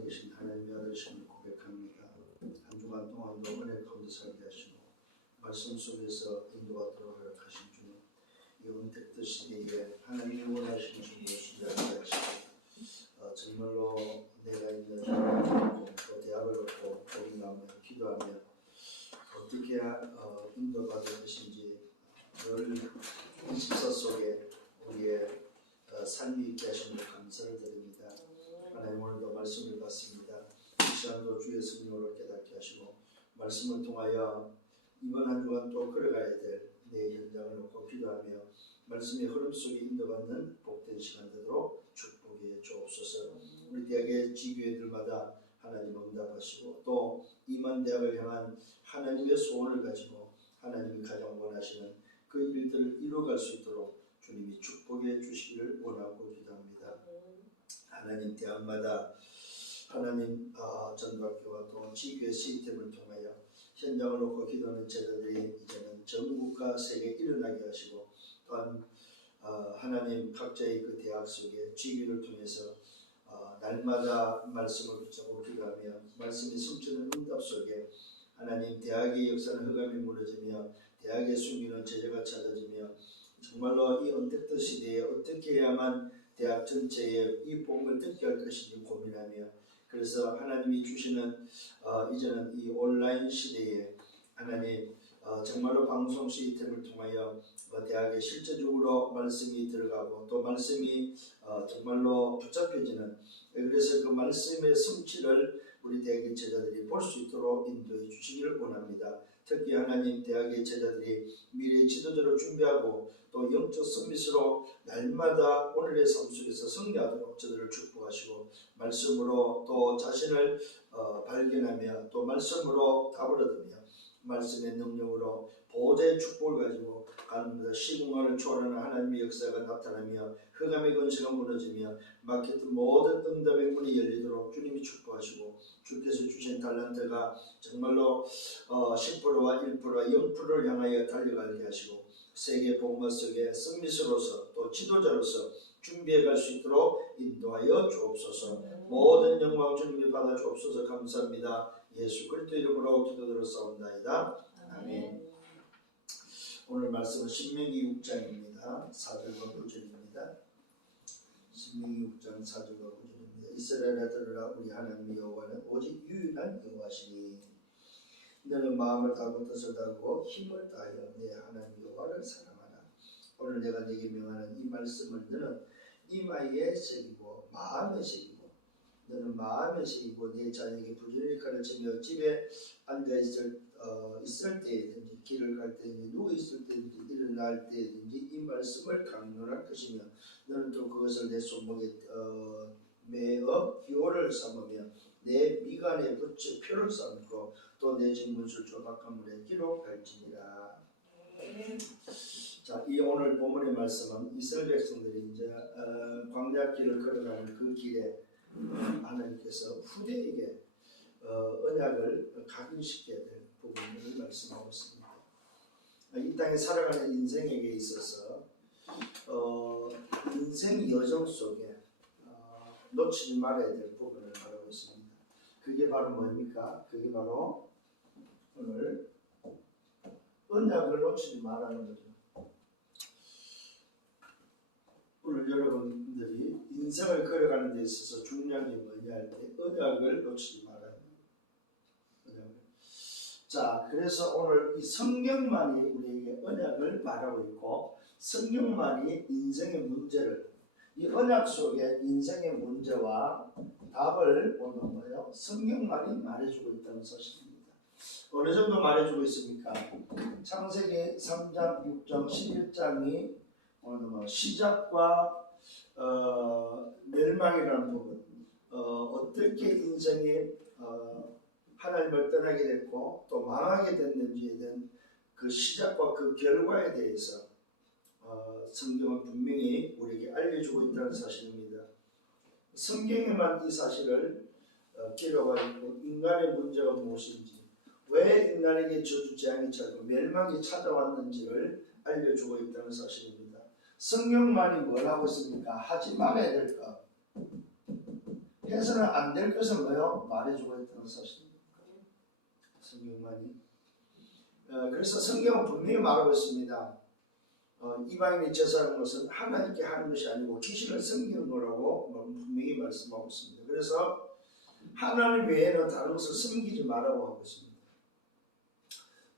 되신 하나님의 아들이심을 고백합니다. 한 주간 동안도 은혜 가운데 살게 하시고 말씀 속에서 인도하도록 허락하신 주님, 이 은택트 시대에 하나님이 원하시는 주님을 수행하게 하시고 정말로 내가 있는 또 대학을 얻고 고민하며 기도하며 어떻게 인도받을 것인지 늘 식사 속에 우리의 삶이 있게 하심으로 감사를 드립니다. 하나님, 오늘도 말씀을 받습니다. 이 시간도 주의 성령으로 깨닫게 하시고 말씀을 통하여 이번 한 주간 또 걸어가야 될 내 현장을 놓고 기도하며 말씀의 흐름 속에 인도받는 복된 시간 되도록 축복해 주옵소서. 우리 대학의 지교회들마다 하나님 응답하시고 또 임한 대학을 향한 하나님의 소원을 가지고 하나님이 가장 원하시는 그 일들을 이루어갈 수 있도록 주님이 축복해 주시기를 원하고 기도합니다. 하나님, 대학마다 하나님 전도학교와 또 지교회 시스템을 통하여 현장을 놓고 기도하는 제자들이 이제는 전국과 세계에 일어나게 하시고 또한 하나님 각자의 그 대학 속에 지교를 통해서 날마다 말씀을 붙잡고 기도하며 말씀이 숨치는 응답 속에 하나님 대학의 역사는 흑암이 무너지며 대학의 숨기는 제자가 찾아지며 정말로 이 언택트 시대에 어떻게 해야만 대학 전체에 이 복음을 듣게 할 것인지 고민하며 그래서 하나님이 주시는 이제는 이 온라인 시대에 하나님 정말로 방송 시스템을 통하여 대학에 실제적으로 말씀이 들어가고 또 말씀이 정말로 붙잡혀지는 그래서 그 말씀의 성취를 우리 대학의 제자들이 볼 수 있도록 인도해 주시기를 원합니다. 특히 하나님 대학의 제자들이 미래 지도자로 준비하고 또 영적 서밋으로 날마다 오늘의 삶 속에서 승리하도록 저들을 축복하시고 말씀으로 또 자신을 발견하며 또 말씀으로 답을 얻으며 말씀의 능력으로 보호자의 축복을 가지고 가는데 시공간을 초월하는 하나님의 역사가 나타나며 흑암의 권세가 무너지며 막혔던 모든 응답의 문이 열리도록 주님이 축복하시고 주께서 주신 달란트가 정말로 10%와 1%와 0%를 향하여 달려가게 하시고 세계 복음화 속에 승리수로서 또 지도자로서 준비해 갈 수 있도록 인도하여 주옵소서. 모든 영광 주님이 받아 주옵소서. 감사합니다. 예수 그리스도 이름으로 기도드렸사옵나이다. 아멘. 오늘 말씀은 신명기 6장입니다. 4절과 9절입니다. 신명기 6장 4절과 9절입니다. 이스라엘아 들으라, 우리 하나님 여호와는 오직 유일한 여호와시니 너는 마음을 다하고 뜻을 다하고 힘을 다하여 내 하나님 여호와를 사랑하라. 오늘 내가 네게 명하는 이 말씀을 너는 이마에 새기고 마음에 새기고 너는 마음에 새기고 내 자녀에게 부지런히 가르치며 집에 앉아있을 때든지 길을 갈 때든지 누워있을 때든지 일어날 때든지 이 말씀을 강론할 것이며 너는 또 그것을 내 손목에 매어 기호를 삼으며 내 미간에 붙여 표를 삼고 또 내 진문술 조각한 물에 기록할지니라. 자, 이 오늘 본문의 말씀은 이스라엘 백성들이 이제 광야길을 걸어가는 그 길에 하나님께서 후대에게 언약을 각인시켜야 될 부분을 말씀하고 있습니다. 이 땅에 살아가는 인생에게 있어서 인생 여정 속에 놓치지 말아야 될 부분을 말하고 있습니다. 그게 바로 뭡니까? 그게 바로 오늘 언약을 놓치지 말라는 거죠. 오늘 여러분들이 인생을 걸어가는 데 있어서 중요한 게 뭐냐 할 때 언약을 놓치지 말아야 돼요. 자, 그래서 오늘 이 성경만이 우리에게 언약을 말하고 있고 성경만이 인생의 문제를 이 언약 속에 인생의 문제와 답을 오늘 뭐예요? 성경만이 말해주고 있다는 사실입니다. 어느 정도 말해주고 있습니까? 창세기 3장, 6장, 11장이 시작과 멸망이라는 부분, 어떻게 인생이 하나님을 떠나게 됐고 또 망하게 됐는지에 대한 그 시작과 그 결과에 대해서 성경은 분명히 우리에게 알려주고 있다는 사실입니다. 성경에만 이 사실을 기록하고 있고 인간의 문제가 무엇인지 왜 인간에게 저주 재앙이 찾고 멸망이 찾아왔는지를 알려주고 있다는 사실입니다. 성경만이 뭘 하고 있습니까? 하지 말아야 될 것, 해서는 안 될 것을 뭐요? 말해주고 있다는 사실입니다. 성경만이. 그래서 성경은 분명히 말하고 있습니다. 이방인이 제사하는 것은 하나님께 하는 것이 아니고 귀신을 섬기는 거라고 분명히 말씀하고 있습니다. 그래서 하나님 외에는 다른 것을 섬기지 말라고 하고 있습니다.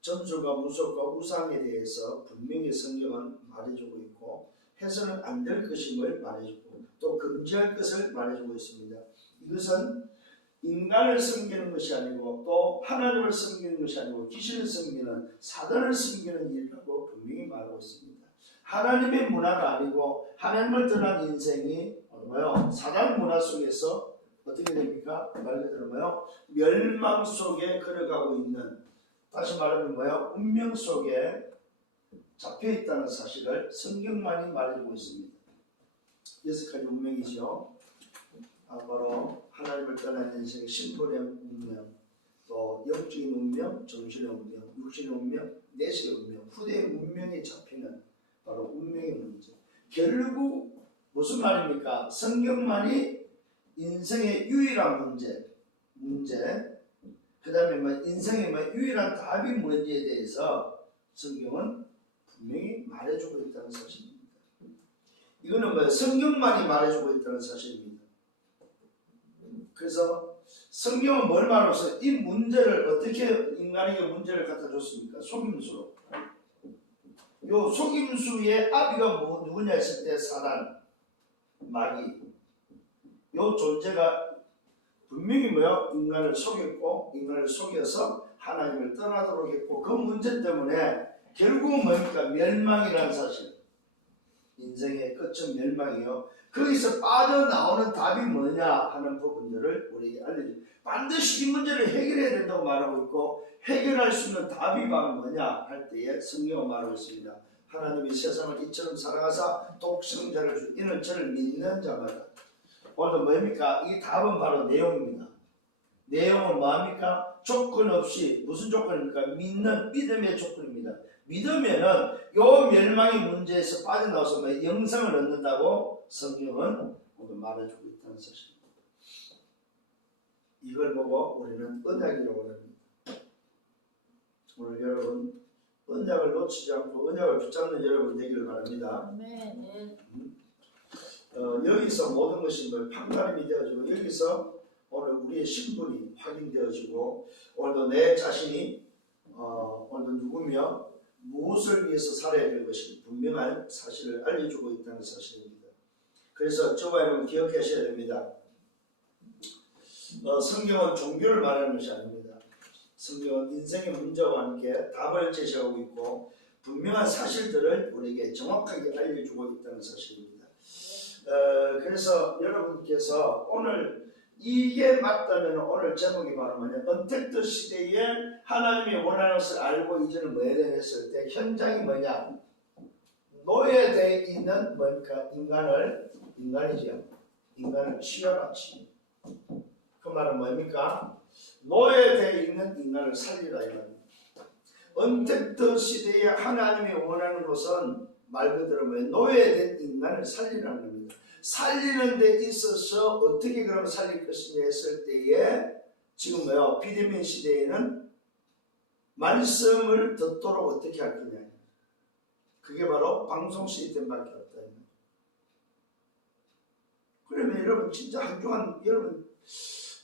점술과 무속과 우상에 대해서 분명히 성경은 말해주고 있고 해서는 안 될 것임을 말해주고 또 금지할 것을 말해주고 있습니다. 이것은 인간을 섬기는 것이 아니고 또 하나님을 섬기는 것이 아니고 귀신을 섬기는 사단을 섬기는 일이라고 분명히 말하고 있습니다. 하나님의 문화가 아니고 하나님을 떠난 인생이 뭐요? 사단 문화 속에서 어떻게 됩니까? 말 그대로 뭐요? 멸망 속에 걸어가고 있는, 다시 말하면 뭐요? 운명 속에 잡혀 있다는 사실을 성경만이 말해주고 있습니다. 6가지 운명이죠. 바로 하나님을 떠난 인생의 신분의 운명, 또 영적인 운명, 정신의 운명, 육신의 운명, 내세의 운명, 후대의 운명이 잡히는 바로 운명의 문제. 결국 무슨 말입니까? 성경만이 인생의 유일한 문제, 그 다음에 인생의 유일한 답이 뭔지에 대해서 성경은 분명히 말해주고 있다는 사실입니다. 이거는 성경만이 말해주고 있다는 사실입니다. 그래서 성경은 뭘 말하면서 이 문제를 어떻게 인간에게 문제를 갖다 줬습니까? 속임수로. 요 속임수의 아비가 누구냐 했을 때 사단, 마귀. 요 존재가 분명히 인간을 속였고 인간을 속여서 하나님을 떠나도록 했고 그 문제 때문에 결국은 뭡니까? 멸망이라는 사실. 인생의 끝은 멸망이요. 거기서 빠져나오는 답이 뭐냐 하는 부분들을 우리에게 알려줍니다. 반드시 이 문제를 해결해야 된다고 말하고 있고 해결할 수 있는 답이 바로 뭐냐 할 때에 성경은 말하고 있습니다. 하나님이 세상을 이처럼 사랑하사 독생자를 주 이는 저를 믿는 자마다. 오늘도 뭡니까? 이 답은 바로 내용입니다. 내용은 뭐합니까? 조건 없이 무슨 조건입니까? 믿음의 조건입니다. 믿으면은 요 멸망의 문제에서 빠져나와서 영생을 얻는다고 성경은 말해주고 있다는 사실입니다. 이걸 보고 우리는 언약이라고 합니다. 오늘 여러분 언약을 놓치지 않고 언약을 붙잡는 여러분 되기를 바랍니다. 여기서 모든 것이 판가름이 되어지고 여기서 오늘 우리의 신분이 확인되어지고 오늘도 내 자신이 오늘도 누구며 무엇을 위해서 살아야 될 것이 분명한 사실을 알려주고 있다는 사실입니다. 그래서 저와 여러분 기억하셔야 됩니다. 성경은 종교를 말하는 것이 아닙니다. 성경은 인생의 문제와 함께 답을 제시하고 있고 분명한 사실들을 우리에게 정확하게 알려주고 있다는 사실입니다. 그래서 여러분께서 오늘 이게 맞다면 오늘 제목이 바로 뭐냐? 언택트 시대에 하나님이 원하는 것을 알고 이제는 뭐에 대해 했을 때 현장이 뭐냐? 노예되어 있는 뭡니까? 인간을 치어라. 그 말은 뭡니까? 노예되어 있는 인간을 살리라 이 말입니다. 언택트 시대에 하나님이 원하는 것은 말 그대로 노예된 인간을 살리라는 겁니다. 살리는 데 있어서 어떻게 그럼 살릴 것이냐 했을 때에 지금 비대면 시대에는 말씀을 듣도록 어떻게 할 거냐. 그게 바로 방송 시스템밖에 없다. 그러면 여러분 진짜 한 주간 여러분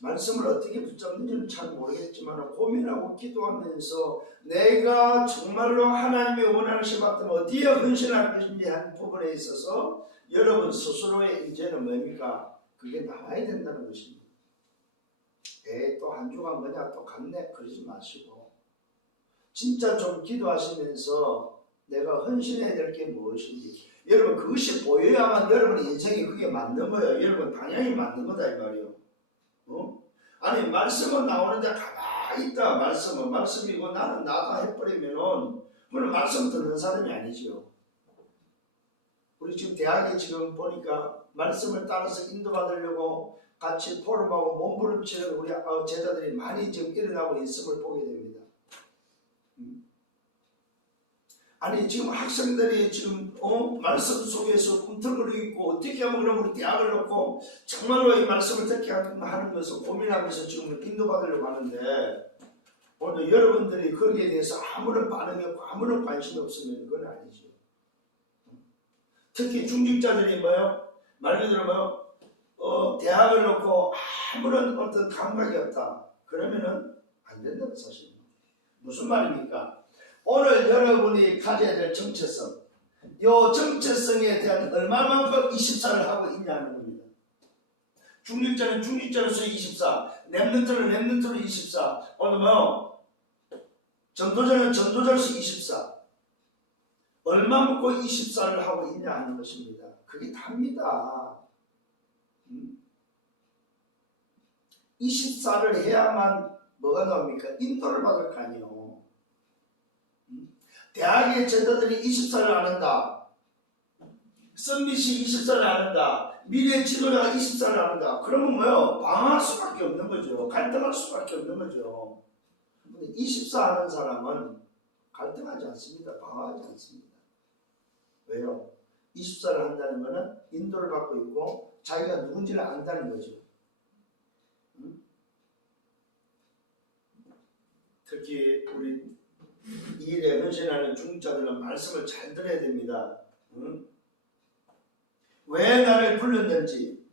말씀을 어떻게 붙잡는지는 잘 모르겠지만 고민하고 기도하면서 내가 정말로 하나님의 원하는 것이 맞다면 어디에 헌신할 것인지 하는 부분에 있어서 여러분 스스로의 이제는 뭡니까? 그게 나와야 된다는 것입니다. 또 한 주간 그냥 또 갔네 그러지 마시고 진짜 좀 기도하시면서 내가 헌신해야 될 게 무엇인지 여러분 그것이 보여야만 여러분 인생이 그게 맞는 거예요. 여러분 방향이 맞는 거다 이 말이에요. 아니 말씀은 나오는데 가만히 있다 말씀이고 나는 나다 해버리면은 그건 말씀 듣는 사람이 아니죠. 우리 지금 대학에 지금 보니까 말씀을 따라서 인도받으려고 같이 포럼하고 몸부림치는 우리 제자들이 많이 지금 일어나고 있음을 보게 됩니다. 아니 지금 학생들이 지금 말씀 속에서 꿈틀거리고 있고 어떻게 하면 그럼 우리 대학을 놓고 정말로 이 말씀을 듣게 하는 것을 고민하면서 지금 인도받으려고 하는데 오늘 여러분들이 거기에 대해서 아무런 반응이 없고 아무런 관심이 없으면 그건 아니죠. 특히 중직자들이 말 그대로 대학을 놓고 아무런 어떤 감각이 없다. 그러면은 안 된다는 사실입니다. 무슨 말입니까? 오늘 여러분이 가져야 될 정체성, 이 정체성에 대한 얼마만큼 24를 하고 있냐는 겁니다. 중직자는 중직자로서 24, 랩런트는 랩런트로 24, 오늘 전도자는 전도자로서 24. 얼마 먹고 24를 하고 있냐 하는 것입니다. 그게 답니다. 24를 해야만 뭐가 나옵니까? 인도를 받을 거 아니에요. 대학의 제자들이 24를 안 한다. 썸밋이 24를 안 한다. 미래 지도자가 24를 안 한다. 그러면 방황할 수밖에 없는 거죠. 갈등할 수밖에 없는 거죠. 근데 24 하는 사람은 갈등하지 않습니다. 방황하지 않습니다. 왜요? 24를 한다는 것은 인도를 받고 있고 자기가 누군지를 안다는 거죠. 특히 우리 이 일에 헌신하는 중직자들은 말씀을 잘 들어야 됩니다. 왜 나를 불렀는지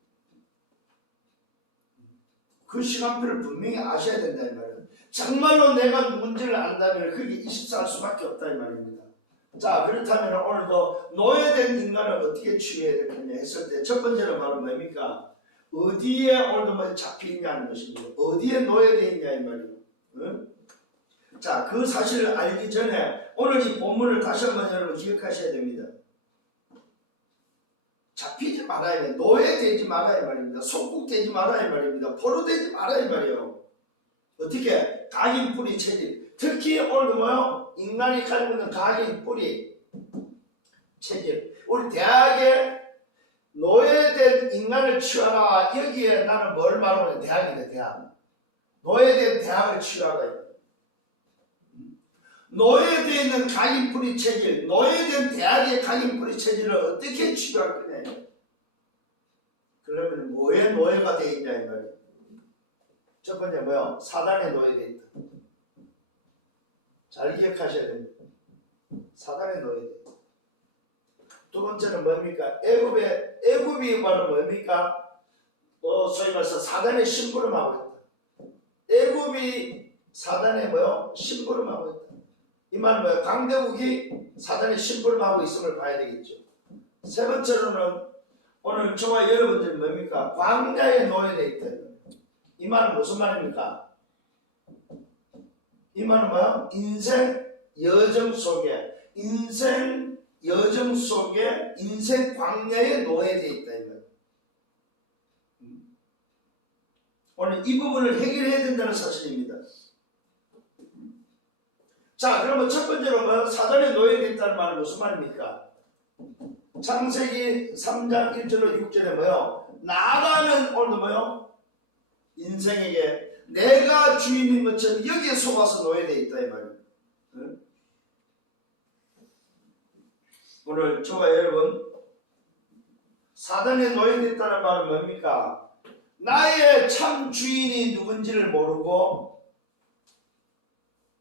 그 시간표를 분명히 아셔야 된다 이 말이에요. 정말로 내가 누군지를 안다면 그게 24할 수밖에 없다 이 말입니다. 자, 그렇다면 오늘도 노예된 인간을 어떻게 치유해야 되겠냐 했을 때 첫 번째로 바로 뭡니까? 어디에 오늘도 잡혀있냐는 것입니다. 어디에 노예되어 있냐 이 말이에요. 자, 그 사실을 알기 전에 오늘 이 본문을 다시 한번 여러분 기억하셔야 됩니다. 잡히지 말아야 돼. 노예되지 말아야 이 말입니다. 속국되지 말아야 이 말입니다. 포로되지 말아야 이 말이에요. 어떻게? 각인 뿌리 체질. 특히 오늘도 인간이 가지고 있는 각인 뿌리 체질. 우리 대학에 노예된 인간을 치유하라. 여기에 나는 뭘 말하는 대학이다. 대학. 노예된 대학을 치유하라. 노예되어 있는 각인뿌리 체질, 노예된 대학의 각인뿌리 체질을 어떻게 치유할 거냐? 그러면 뭐의 노예가 되어 있냐 이 말이에요. 첫 번째 사단의 노예되어 있다. 잘 기억하셔야 됩니다. 사단의 노예되어 있다. 두 번째는 뭡니까? 애굽이 바로 뭡니까? 소위 말해서 사단의 심부름하고 있다. 애굽이 사단의 심부름하고 있다. 이 말은 강대국이 사단의 심부름하고 있음을 봐야 되겠죠. 세 번째로는 오늘 저와 여러분들이 뭡니까? 광야에 노예되어 있다. 이 말은 무슨 말입니까? 이 말은 인생 여정 속에 인생 광야에 노예되어 있다. 이 말. 오늘 이 부분을 해결해야 된다는 사실입니다. 자, 그러면 첫 번째로 사단에 노예되어 있다는 말은 무슨 말입니까? 창세기 3장 1절로 6절에 나라는 오늘도 인생에게 내가 주인인 것처럼 여기에 속아서 노예되어 있다 이 말이에요. 응? 오늘 저와 여러분 사단에 노예되어 있다는 말은 뭡니까? 나의 참 주인이 누군지를 모르고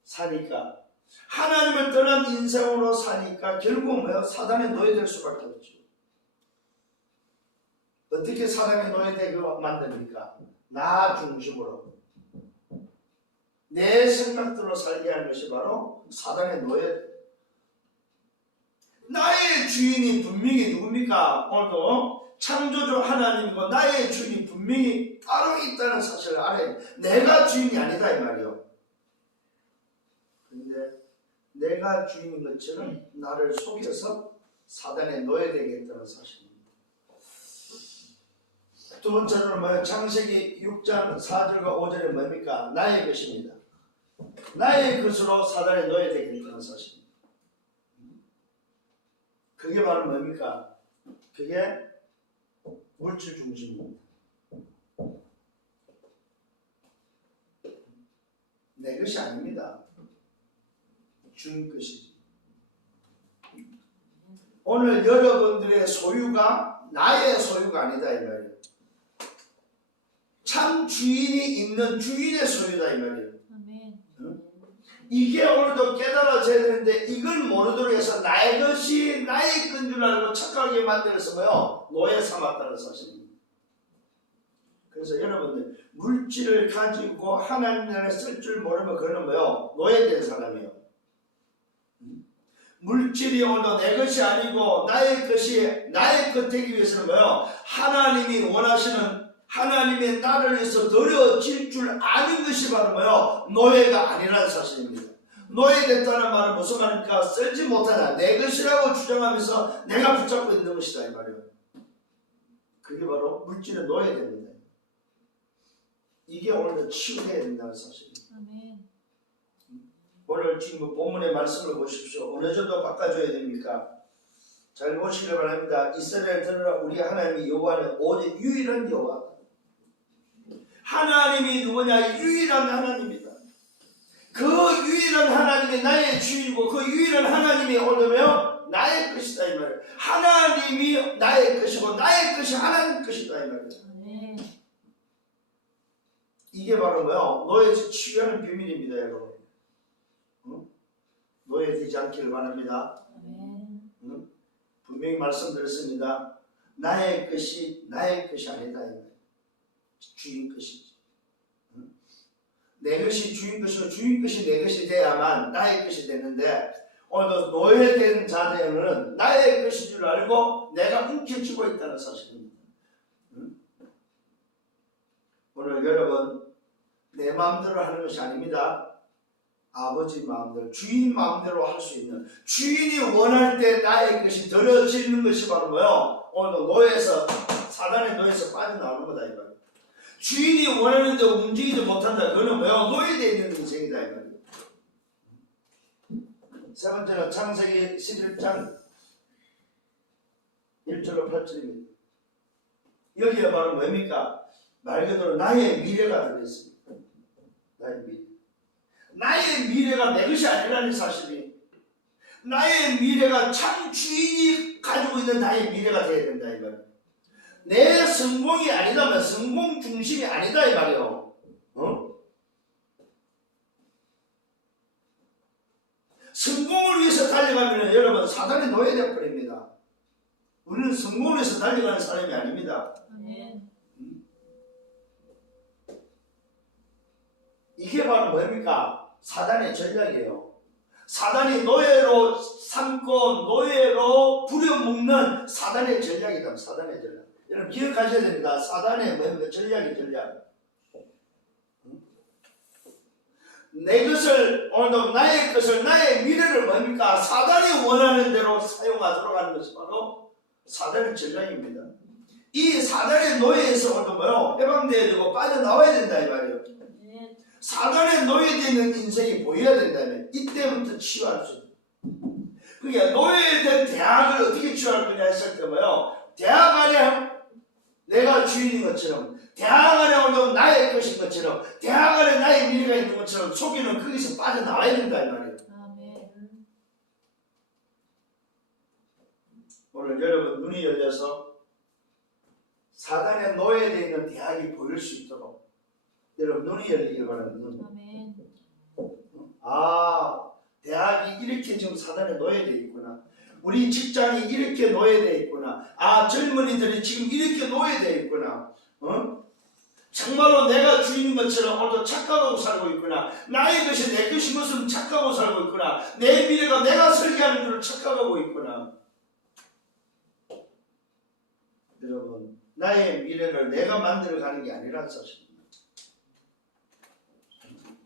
사니까 하나님을 떠난 인생으로 사니까 결국은 사단에 노예될 수밖에 없죠. 어떻게 사단에 노예되게 만듭니까? 나 중심으로 내 생각대로 살게 하는 것이 바로 사단의 노예. 나의 주인이 분명히 누굽니까? 오늘도 창조주 하나님이고 나의 주인이 분명히 따로 있다는 사실을 알아야 돼. 내가 주인이 아니다 이 말이요. 근데 내가 주인인 것처럼 나를 속여서 사단에 노예되게 했다는 사실입니다. 두 번째로는 창세기 6장 4절과 5절에 뭡니까? 나의 것입니다. 나의 것으로 사단에 노예되게 했다는 사실입니다. 그게 바로 뭡니까? 그게 물질 중심입니다. 내 것이 아닙니다. 주인 것이지. 오늘 여러분들의 소유가 나의 소유가 아니다 이 말이에요. 참 주인이 있는 주인의 소유다 이 말이에요. 이게 오늘도 깨달아져야 되는데 이걸 모르도록 해서 나의 것이 나의 건 줄 알고 착하게 만들어서 뭐요? 노예 삼았다는 사실입니다. 그래서 여러분들 물질을 가지고 하나님 나라에 쓸 줄 모르면 그거는 뭐요? 노예된 사람이에요. 물질이 오늘도 내 것이 아니고 나의 것이 나의 것 되기 위해서는 뭐요? 하나님이 원하시는 하나님의 나를 위해서 드려질 줄 아는 것이 바로 뭐요? 노예가 아니라는 사실입니다. 노예됐다는 말은 무슨 말입니까? 쓸지 못하다 내 것이라고 주장하면서 내가 붙잡고 있는 것이다 이 말이에요. 그게 바로 물질의 노예됩니다. 이게 오늘도 치유해야 된다는 사실입니다. 오늘 지금 본문의 말씀을 보십시오. 어느 정도 바꿔줘야 됩니까? 잘 보시길 바랍니다. 이스라엘 들으라 우리 하나님이 여호와는 오직 유일한 여호와. 하나님이 누구냐? 유일한 하나님이다. 그 유일한 하나님이 나의 주인이고 그 유일한 하나님이 오늘면 나의 것이다 이 말이에요. 하나님이 나의 것이고 나의 것이 하나님 것이다 이 말이에요. 이게 바로 뭐야? 노예에서 치유하는 비밀입니다 여러분. 노예되지 않기를 바랍니다. 분명히 말씀드렸습니다. 나의 것이 나의 것이 아니다. 주인 것이지. 내 것이 주인 것이고 주인 것이 내 것이 돼야만 나의 것이 되는데 오늘도 노예된 자들은 나의 것인 줄 알고 내가 움켜쥐고 있다는 사실입니다. 오늘 여러분 내 마음대로 하는 것이 아닙니다. 아버지 마음대로 주인 마음대로 할 수 있는 주인이 원할 때 나의 것이 드려지는 것이 바로 뭐요? 오늘도 노예에서 사단의 노예에서 빠져나오는 거다 이 말이에요. 주인이 원하는데 움직이지 못한다. 그거는 뭐요? 노예되어 있는 인생이다 이 말이에요. 세 번째는 창세기 11장 1절로 8절입니다. 여기에 바로 뭡니까? 말 그대로 나의 미래가 들어있습니다. 나의 미래. 나의 미래가 내 것이 아니라는 사실이 나의 미래가 참 주인이 가지고 있는 나의 미래가 되어야 된다 이 말이에요. 내 성공이 아니다면 성공 중심이 아니다 이 말이에요. 성공을 위해서 달려가면 여러분 사단의 노예되어 버립니다. 우리는 성공을 위해서 달려가는 사람이 아닙니다. 이게 바로 뭡니까? 사단의 전략이에요. 사단이 노예로 삼고 노예로 부려먹는 사단의 전략이다. 사단의 전략. 여러분 기억하셔야 됩니다. 사단의 뭡니까? 전략이 전략. 내 것을 오늘도 나의 것을 나의 미래를 뭡니까? 사단이 원하는 대로 사용하도록 하는 것이 바로 사단의 전략입니다. 이 사단의 노예에서 오늘도 뭐요? 해방되어야 되고 빠져나와야 된다 이 말이에요. 사단의 노예되는 인생이 보여야 된다면 이때부터 치유할 수 있다. 그게 노예된 대학을 어떻게 치유할 거냐 했을 때 뭐요? 대학 안에 내가 주인인 것처럼 대학 안에 오늘 나의 것인 것처럼 대학 안에 나의 미래가 있는 것처럼 속이는 거기서 빠져나와야 된다 이 말이에요. 오늘 여러분 눈이 열려서 사단의 노예되어 있는 대학이 보일 수 있도록 여러분 눈이 열리길 바랍니다. 아, 대학이 이렇게 지금 사단에 노예되어 있구나. 우리 직장이 이렇게 노예되어 있구나. 아, 젊은이들이 지금 이렇게 노예되어 있구나. 정말로 내가 주인인 것처럼 오늘도 착각하고 살고 있구나. 나의 것이 내 것인 것을 착각하고 살고 있구나. 내 미래가 내가 설계하는 줄 착각하고 있구나. 여러분, 나의 미래를 내가 만들어가는 게 아니라는 사실입니다.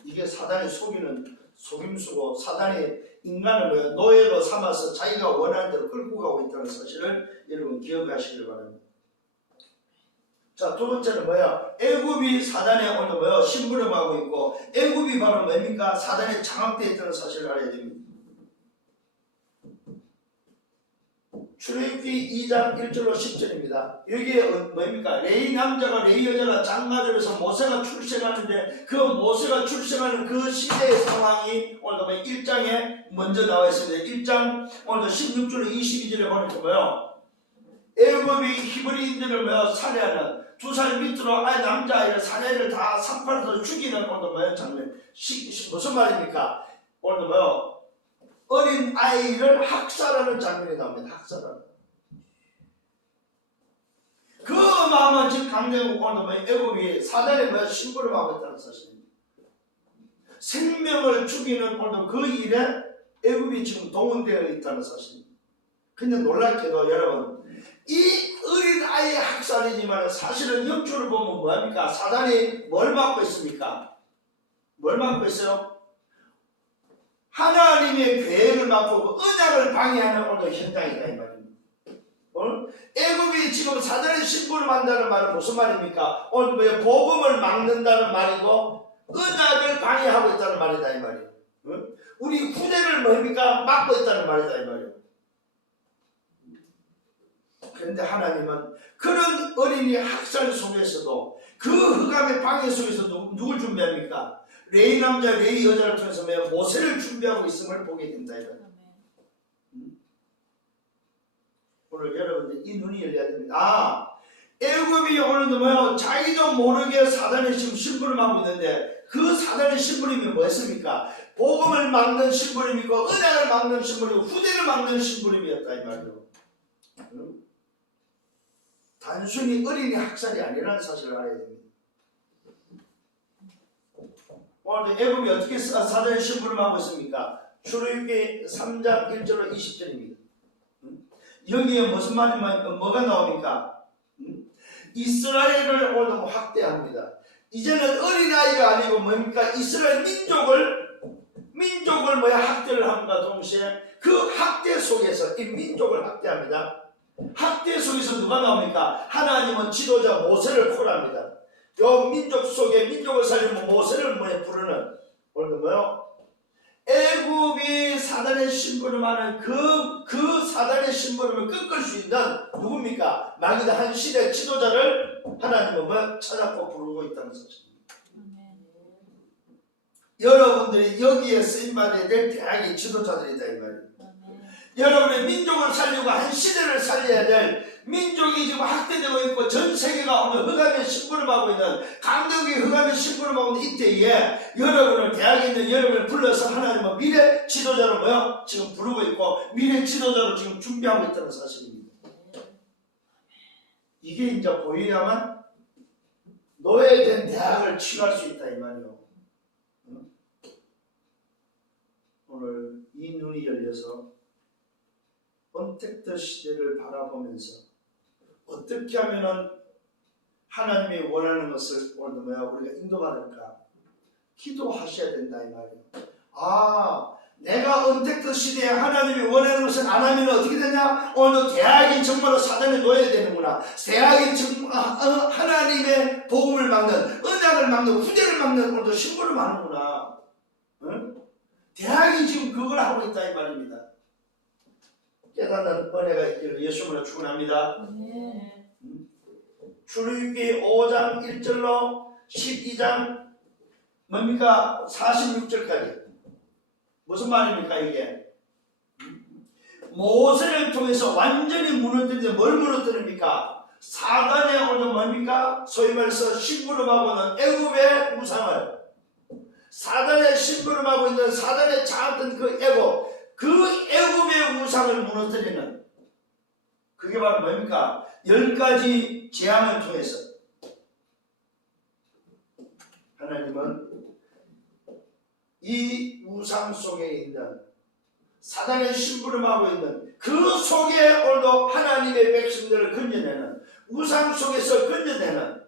이게 사단이 속이는 속임수고 사단이 인간을 노예로 삼아서 자기가 원하는 대로 끌고 가고 있다는 사실을 여러분 기억하시길 바랍니다. 자, 두 번째는 뭐야? 애굽이 사단의 오늘 뭐야? 심부름하고 있고 애굽이 바로 뭡니까? 사단에 장악되어 있다는 사실을 알아야 됩니다. 출애굽기 2장 1절로 10절입니다. 여기에 뭡니까? 레위 남자가 레위 여자가 장가들어서 모세가 출생하는데 그 모세가 출생하는 그 시대의 상황이 오늘 1장에 먼저 나와 있습니다. 1장 오늘 16절로 22절에 보니까 뭐요? 애굽이 히브리인들을 살해하는 2살 밑으로 남자아이를 사내를 다 산팔에서 죽이는 오늘 장면. 무슨 말입니까? 오늘 어린 아이를 학살하는 장면이 나옵니다. 학살하는. 그 마음은 지금 강대국 오늘 애굽이 사단의 신부를 하고 있다는 사실입니다. 생명을 죽이는 오늘 그 일에 애굽이 지금 동원되어 있다는 사실입니다. 근데 놀랍게도 여러분, 이 어린 아이의 학살이지만 사실은 영적으로 보면 뭐합니까? 사단이 뭘 막고 있습니까? 뭘 막고 있어요? 하나님의 계획을 막고 그 언약을 방해하는 오늘 현장이다 이 말입니다. 애굽이 지금 사단의 신부를 한다는 말은 무슨 말입니까? 오늘 복음을 막는다는 말이고 언약을 방해하고 있다는 말이다 이 말이에요. 우리 후대를 뭡니까? 막고 있다는 말이다 이 말이에요. 그런데 하나님은 그런 어린이 학살 속에서도 그 흑암의 방해 속에서 누굴 준비합니까? 레위 남자, 레위 여자를 통해서 모세를 준비하고 있음을 보게 된다. 오늘 여러분들 이 눈이 열려야 됩니다. 애굽이 오늘도 자기도 모르게 사단의 지금 심부름 하고 있는데 그 사단의 심부름이 뭐였습니까? 복음을 막는 심부름이고 은혜를 막는 심부름이고 후대를 막는 심부름이었다 이 말이에요. 단순히 어린이 학살이 아니라는 사실을 알아야 됩니다. 오늘 애굽이 어떻게 사단의 심부름을 하고 있습니까? 출애굽기 3장 1절로 20절입니다. 여기에 무슨 뭐가 나옵니까? 이스라엘을 오늘 확대합니다. 이제는 어린아이가 아니고 뭡니까? 이스라엘 민족을 학대를 함과 동시에 그 학대 속에서 이 민족을 학대합니다. 학대 속에서 누가 나옵니까? 하나님은 지도자 모세를 콜합니다. 요 민족 속에 민족을 살리면 모세를 부르는 오늘도 애굽이 사단의 심부름하는 그 사단의 심부름을 꺾을 수 있는 누굽니까? 말 그대로 한 시대 지도자를 하나님은 찾았고 부르고 있다는 사실입니다. 여러분들이 여기에 쓰임받아야 될 대학의 지도자들이다 이 말이에요. 여러분의 민족을 살리고 한 시대를 살려야 될 민족이 지금 학대되고 있고 전 세계가 오늘 흑암의 심부름하고 있는 강대국이 흑암의 심부름하고 있는 이때에 여러분을 대학에 있는 여러분을 불러서 하나님은 미래 지도자로 지금 부르고 있고 미래 지도자로 지금 준비하고 있다는 사실입니다. 이게 이제 보여야만 노예된 대학을 취할 수 있다 이 말이에요. 오늘 이 눈이 열려서 언택트 시대를 바라보면서 어떻게 하면은 하나님이 원하는 것을 우리가 인도받을까 기도하셔야 된다 이 말이에요. 내가 언택트 시대에 하나님이 원하는 것을 안 하면 어떻게 되냐? 오늘도 대학이 정말로 사단에 놓여야 되는구나. 대학이 하나님의 복음을 막는 언약을 막는 후대를 막는 오늘도 신부를 하는구나. 대학이 지금 그걸 하고 있다 이 말입니다. 깨닫는 은혜가 있기를 예수님으로 축원합니다. 출애굽기 5장 1절로 12장 뭡니까? 46절까지 무슨 말입니까 이게? 모세를 통해서 완전히 무너뜨리는데 뭘 무너뜨립니까? 사단의 오늘 뭡니까? 소위 말해서 심부름하고 있는 애굽의 우상을 사단의 심부름하고 있는 사단의 작은 그 애굽의 우상을 무너뜨리는 그게 바로 뭡니까? 10가지 재앙을 통해서 하나님은 이 우상 속에 있는 사단의 심부름하고 있는 그 속에 오늘도 하나님의 백성들을 건져내는 우상 속에서 건져내는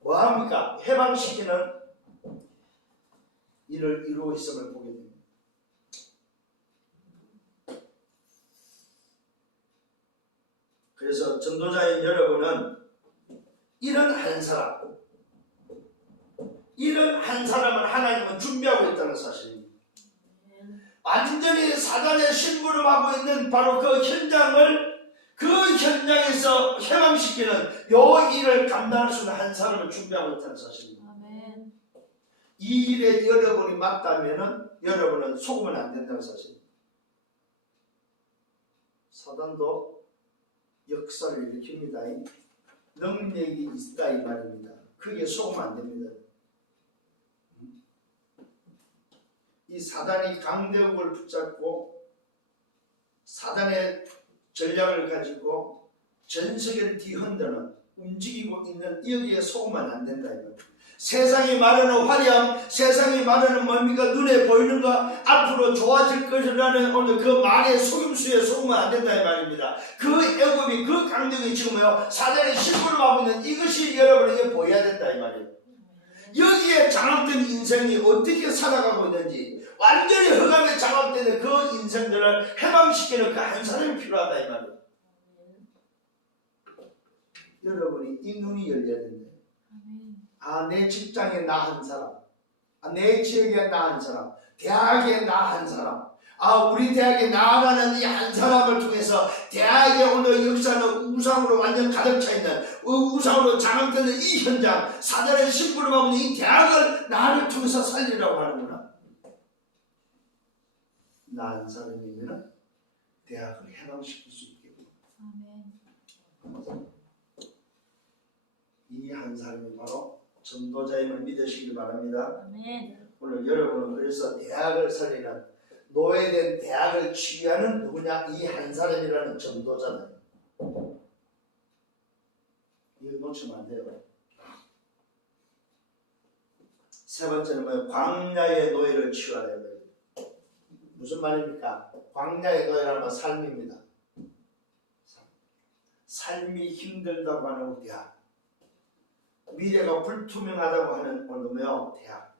뭐합니까? 해방시키는 일을 이루고 있음을 보게 됩니다. 그래서 전도자인 여러분은 이런 한 사람을 하나님은 준비하고 있다는 사실입니다. 완전히 사단의 심부름하고 있는 바로 그 현장을 그 현장에서 해방시키는 요 일을 감당할 수 있는 한 사람을 준비하고 있다는 사실입니다. 아멘. 이 일에 여러분이 맞다면은 여러분은 속으면 안 된다는 사실입니다. 사단도 역사를 일으킵니다. 능력이 있다 이 말입니다. 그게 속으면 안 됩니다. 이 사단이 강대국을 붙잡고 사단의 전략을 가지고 전 세계를 뒤흔드는 움직이고 있는 여기에 속으면 안 된다 이거예요. 세상이 말하는 화려함, 세상이 말하는 뭡니까? 눈에 보이는 거 앞으로 좋아질 것이라는 오늘 그 말의 속임수에 속으면 안 된다 이 말입니다. 그 애굽이 그 강대국이 지금요 사단의 심부름 하고 있는 이것이 여러분에게 보여야 된다 이 말이에요. 여기에 장악된 인생이 어떻게 살아가고 있는지 완전히 흑암에 장악되는 그 인생들을 해방시키는 그 한 사람이 필요하다 이 말이에요. 여러분이 이 눈이 열려야 된다. 내 직장에 나 한 사람, 내 지역에 나 한 사람, 대학에 나 한 사람, 우리 대학에 나라는 이 한 사람을 통해서 대학의 오늘 역사는 우상으로 완전 가득 차 있는 우상으로 장악되는 이 현장, 사단의 심부름하고 있는 이 대학을 나를 통해서 살리라고 하는구나. 나 한 사람이면 대학을 해방시킬 수 있겠구나. 이 한 사람이 바로 전도자임을 믿으시기 바랍니다. 아멘. 오늘 여러분은 그래서 대학을 살리는 노예된 대학을 치유하는 누구냐? 이 한 사람이라는 전도자다. 이거 놓치면 안 돼요. 세 번째는 뭐예요? 광야의 노예를 치유하라. 무슨 말입니까? 광야의 노예라는 삶입니다. 삶이 힘들다고 하는 대학, 미래가 불투명하다고 하는 오늘요 대학,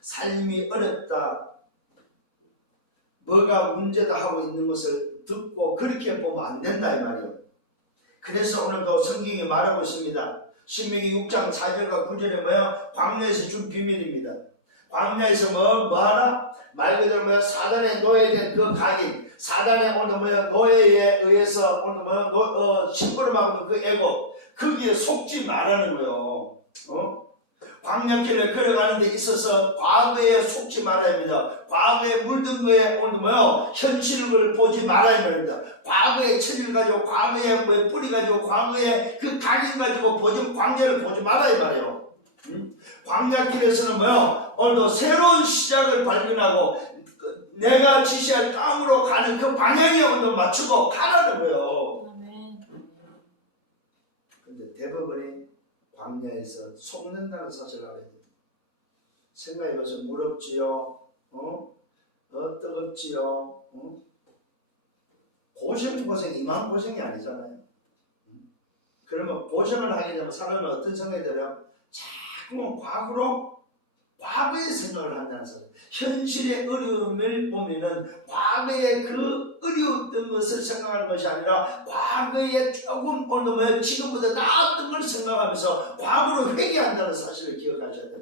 삶이 어렵다, 뭐가 문제다 하고 있는 것을 듣고 그렇게 보면 안 된다 이 말이에요. 그래서 오늘도 성경이 말하고 있습니다. 신명기 6장 4절과 9절에 뭐야? 광야에서 준 비밀입니다. 광야에서 뭐 하나? 말 그대로 뭐야? 사단의 노예된 그 각인, 사단의 오늘 뭐야? 노예에 의해서 오늘 뭐야? 심부름하고 그 애고, 거기에 속지 말라는 거예요. 광야길을 걸어가는 데 있어서 과거에 속지 말아야 합니다. 과거에 물든 거에 오늘 뭐요? 현실을 보지 말아야 합니다. 과거의 처리를 가지고, 과거의 뭐 뿌리 가지고, 과거의 그 각인 가지고 광야를 보지 말아야 말이에요. 광야길에서는 뭐요? 오늘도 새로운 시작을 발견하고 내가 지시할 땅으로 가는 그 방향에 오늘 맞추고 가라는 거예요. 근데 대부분이 광야에서 속는다는 사실을 알아야 돼요. 생각해봐서 무럽지요, 뜨겁지요, 고생 이만 고생이 아니잖아요. 그러면 고생을 하게 되면 사람은 어떤 생각이 들어요? 자꾸만 과거의 생각을 한다는 사람. 현실의 어려움을 보면은 과거의 그 어려웠던 것을 생각하는 것이 아니라 과거에 조금 오늘 지금보다 나았던 걸 생각하면서 과거로 회개한다는 사실을 기억하셔야 돼요.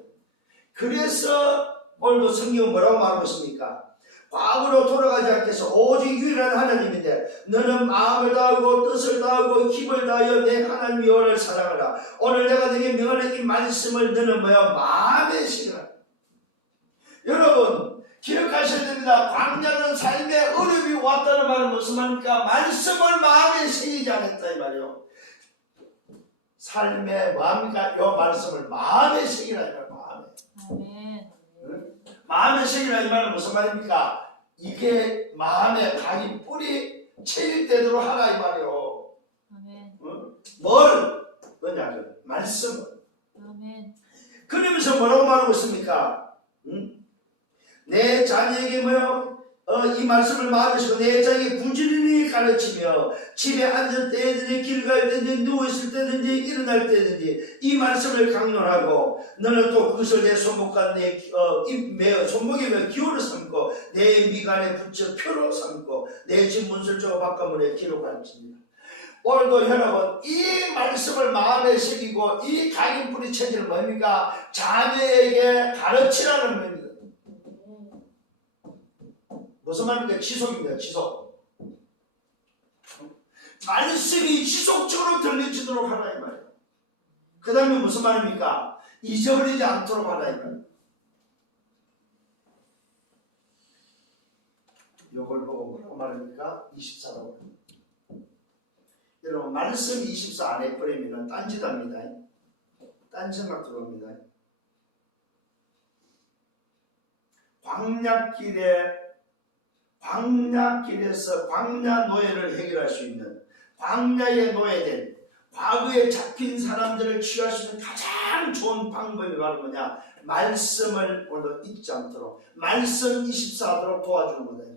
그래서 오늘도 성경은 뭐라고 말하고 있습니까? 과거로 돌아가지 않게 해서 오직 유일한 하나님인데 너는 마음을 다하고 뜻을 다하고 힘을 다하여 내 하나님 여호와를 사랑하라. 오늘 내가 네게 명하는 이 말씀을 너는 마음에 새기라. 여러분 기억하셔야 됩니다. 광야는 삶의 어려움이 왔다는 말은 무슨 말입니까? 말씀을 마음에 새기지 않았다 이 말이요. 삶의 뭐합니까? 이 말씀을 마음에 새기라 이 말. 마음에. 마음에 새기라 이 말은 무슨 말입니까? 이게 마음에 각이 뿌리 체질되도록 하라 이 말이요. 뭘? 뭐냐? 말씀을. 그러면서 뭐라고 말하고 있습니까? 내 자녀에게 이 말씀을 마음에 새기고 내 자녀에게 부지런히 가르치며 집에 앉을 때든지 길 갈 때든지 누워있을 때든지 일어날 때든지 이 말씀을 강론하고 너는 또 그것을 내 손목과 내 손목에 매 기호로 삼고 내 미간에 붙여 표로 삼고 내 집 문설주고 바깥문에 기록할지니라. 오늘도 여러분 이 말씀을 마음에 새기고 이 각인 뿌리 체질은 뭡니까? 자녀에게 가르치라는 겁니다. 무슨 말입니까? 지속입니다. 지속. 말씀이 지속적으로 들려지도록 하라 이 말이에요. 그 다음에 무슨 말입니까? 잊어버리지 않도록 하라 이 말이에요. 이걸 보고 뭐라고 말합니까? 24라고. 여러분 말씀 24 안 해버리면 딴짓합니다. 딴짓만 들어옵니다. 광야길에서 광야 노예를 해결할 수 있는, 광야에 노예된, 과거에 잡힌 사람들을 취할 수 있는 가장 좋은 방법이 바로 뭐냐? 말씀을 오늘 잊지 않도록, 말씀 24 하도록 도와주는 거다.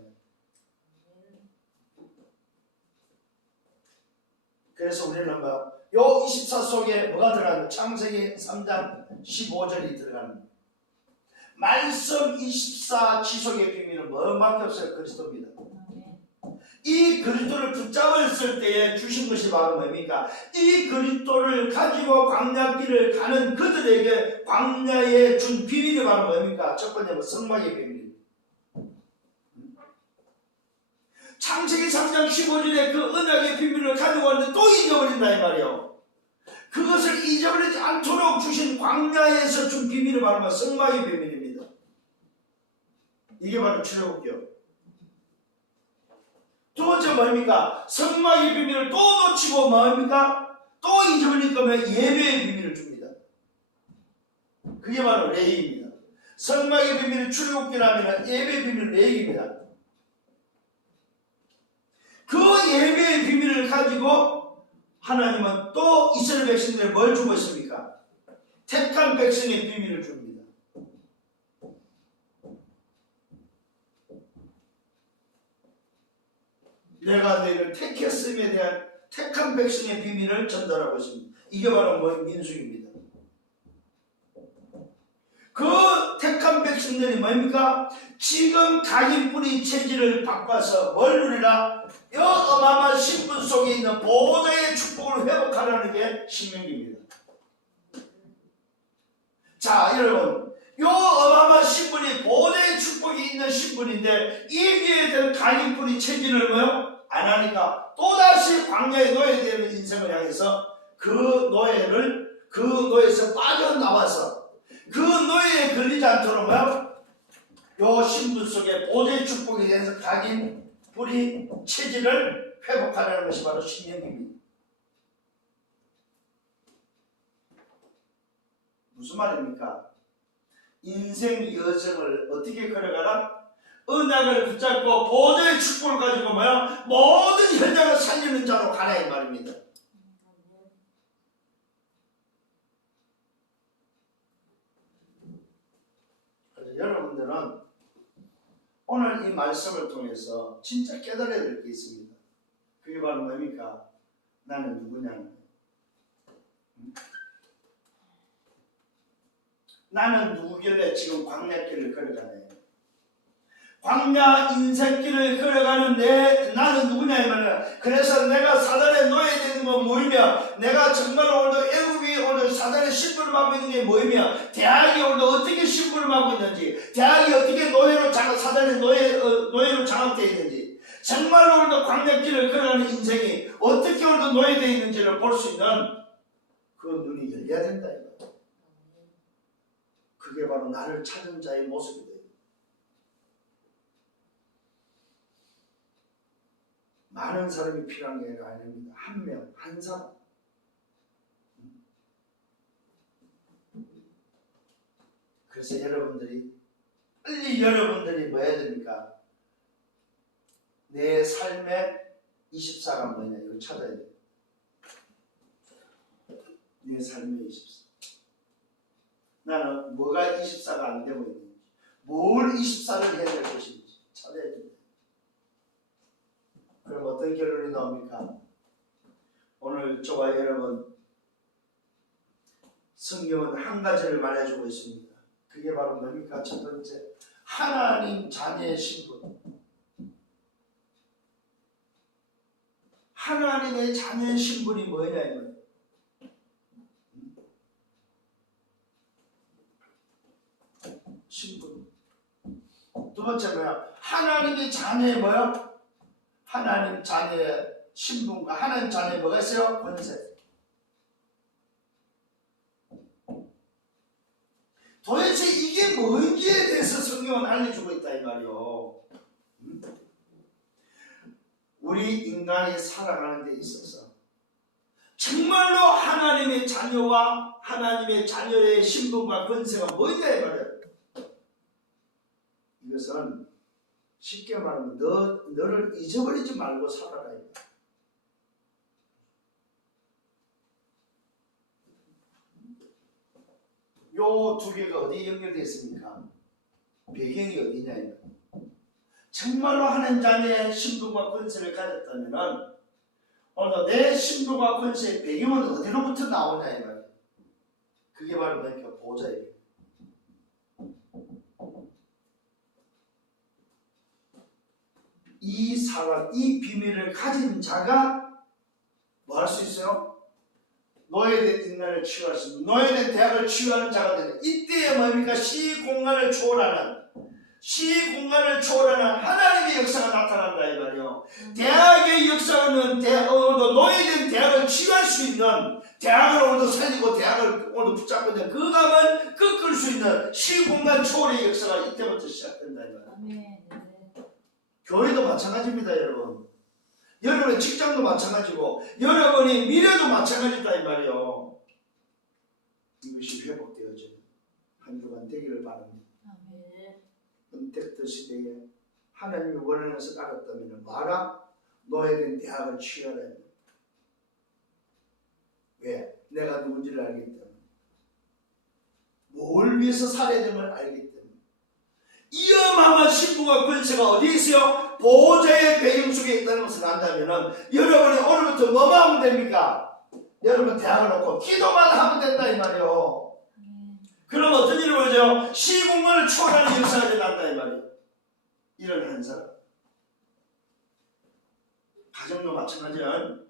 그래서 우리는 뭐, 요 24 속에 뭐가 들어가는? 창세기 3장 15절이 들어가는 거예요. 말씀 24 지속의 비밀은 뭐밖에 없어요? 그리스도입니다. 이 그리스도를 붙잡았을 때에 주신 것이 바로 뭡니까? 이 그리스도를 가지고 광야길을 가는 그들에게 광야에 준 비밀이 바로 뭡니까? 첫 번째는 성막의 비밀입니다. 창세기 3장 15절에 그 언약의 비밀을 가지고 왔는데 또 잊어버린다 이 말이에요. 그것을 잊어버리지 않도록 주신 광야에서 준 비밀이 바로 성막의 비밀입니다. 이게 바로 출애굽기요. 두 번째 뭡니까? 성막의 비밀을 또 놓치고 뭡니까? 또 잊어버릴 거면 예배의 비밀을 줍니다. 그게 바로 레위입니다. 성막의 비밀을 출애굽기라면 예배의 비밀은 레위입니다. 그 예배의 비밀을 가지고 하나님은 또 이스라엘 백성들에 뭘 주고 있습니까? 택한 백성의 비밀을 줍니다. 내가 너희를 택했음에 대한 택한 백성의 비밀을 전달하고 있습니다. 이게 바로 민수입니다. 그 택한 백성들이 뭡니까? 지금 각인 뿌리 체질을 바꿔서 뭘 누리라? 이 어마어마한 신분 속에 있는 보좌의 축복을 회복하라는 게 신명기입니다. 자, 여러분, 이 어마어마한 신분이 보좌의 축복이 있는 신분인데 이기에 대한 각인 뿌리 체질을 뭐요? 안 하니까 또다시 광야에 놓여야 되는 인생을 향해서 그 노예에서 빠져나와서 그 노예에 걸리지 않도록 뭐요? 요 신분 속에 보좌의 축복에 대해서 각인 뿌리 체질을 회복하라는 것이 바로 신명기입니다. 무슨 말입니까? 인생 여정을 어떻게 걸어가라? 언약을 붙잡고 보좌의 축복을 가지고 뭐야? 모든 현장을 살리는 자로 가라 이 말입니다. 그래서 여러분들은 오늘 이 말씀을 통해서 진짜 깨달아야 될 게 있습니다. 그게 바로 뭡니까? 나는 누구냐는 거예요. 나는 누구길래 지금 광야길을 걸어가나요? 광야 인생길을 걸어가는 나는 누구냐 이 말이야. 그래서 내가 사단에 노예되는 건 뭐이며, 내가 정말로 오늘도 애굽이 오늘 사단의 신분을 받고 있는 게 뭐이며, 대학이 오늘도 어떻게 신분을 받고 있는지, 대학이 어떻게 사단의 노예로 장악되어 있는지, 정말로 오늘도 광야길을 걸어가는 인생이 어떻게 오늘도 노예되어 있는지를 볼 수 있는 그 눈이 열려야 된다 이거. 그게 바로 나를 찾은 자의 모습이다. 많은 사람이 필요한 게 아닙니다. 한 명, 한 사람. 그래서 여러분들이 뭐 해야 됩니까? 내 삶의 24가 뭐냐 이걸 찾아야 돼요. 내 삶의 24. 나는 뭐가 24가 안 되고 있는지, 뭘 24를 해야 될 것인지 찾아야 됩니다. 그럼 어떤 결론이 나옵니까? 오늘 저와 여러분 성경은 한 가지를 말해주고 있습니다. 그게 바로 뭡니까? 첫 번째, 하나님 자녀의 신분. 하나님의 자녀의 신분이 뭐냐 이거예요. 신분. 두 번째 뭐야? 하나님의 자녀의 뭐요? 하나님 자녀의 신분과 하나님 자녀에 뭐가 있어요? 권세. 도대체 이게 뭔지에 대해서 성경은 알려주고 있다 이 말이요. 우리 인간이 살아가는 데 있어서 정말로 하나님의 자녀와 하나님의 자녀의 신분과 권세가 뭐냐 이 말이에요. 이것은 쉽게 말하면 너를 잊어버리지 말고 살아라. 요 두 개가 어디에 연결되어 있습니까? 배경이 어디냐 이거. 정말로 하나님 자녀의 신분과 권세를 가졌다면 오늘 내 신분과 권세의 배경은 어디로부터 나오냐 이 말이에요. 그게 바로 뭐니까 보좌예요. 이 사람, 이 비밀을 가진 자가 뭐 할 수 있어요? 노예된 인간을 치유할 수 있는, 노예된 대학을 치유하는 자가 되는, 이때에 뭡니까? 시공간을 초월하는 하나님의 역사가 나타난다 이 말이요. 대학의 역사는 노예된 대학을 치유할 수 있는, 대학을 오늘도 살리고 대학을 오늘 붙잡고 있는 그 감을 꺾을 수 있는 시공간 초월의 역사가 이때부터 시작된다 이 말이요. 교회도 마찬가지입니다 여러분. 여러분의 직장도 마찬가지고 여러분의 미래도 마찬가지다 이 말이요. 이것이 회복되어지는 한 주간 되기를 바랍니다. 은택트 시대에 하나님이 원하는 것을 알았다면 마라 노예된 대학을 취하라. 왜? 내가 누군지를 알기 때문에, 뭘 위해서 살아야 되는 걸 알기 때문에. 이 어마어마한 신분과 권세가 어디에 있어요? 보호자의 배경 속에 있다는 것을 안다면 여러분이 오늘부터 뭐만 하면 됩니까? 여러분 대학을 놓고 기도만 하면 된다 이 말이요. 그럼 어떤 일을 보죠? 시공간을 초월하는 역사가 일어난다 이 말이에요. 이런 한 사람. 가정도 마찬가지는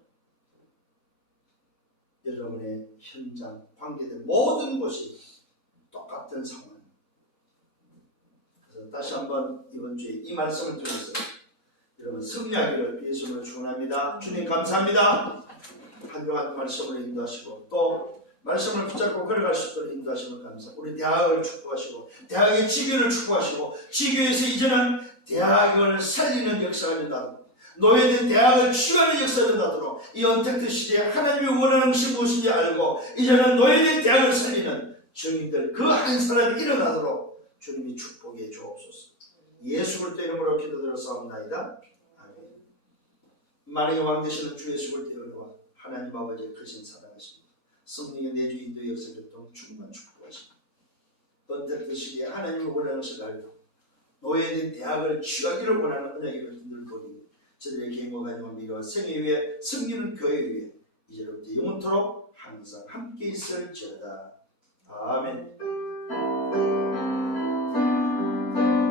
여러분의 현장, 관계된 모든 곳이 똑같은 상황. 그래서 다시 한번 이번 주에 이 말씀을 통해서 여러분 승리하기를 예수님을 축원합니다. 주님 감사합니다. 한 주간 말씀으로 인도하시고 또 말씀을 붙잡고 걸어갈 수 있도록 인도하시면 감사합니다. 우리 대학을 축복하시고 대학의 지교를 축복하시고 지교에서 이제는 대학을 살리는 역사가 일어나도록, 노예된 대학을 치유하는 역사가 일어나도록, 이 언택트 시대에 하나님이 원하는 것이 무엇인지 알고 이제는 노예된 대학을 살리는 증인들 그 한 사람이 일어나도록 주님이 축복해 주옵소서. 예수 그리스도 이름으로 기도드렸사옵나이다. 아멘. 만왕의 왕 되시는 주 예수 그리스도 이름으로 하나님 아버지의 크신 사랑하시고 성령의 내주 인도 역사를 통 충만 축복하시고 언택트 시대에 하나님이 원하는 것을 알고 노예된 대학을 취하기를 원하는 은혜의 백성들 보니 저들의 개인과 가정을 미래와 생애 위에 섬기는 교회 위에 이제부터 영원토록 항상 함께 있을지어다. 아멘.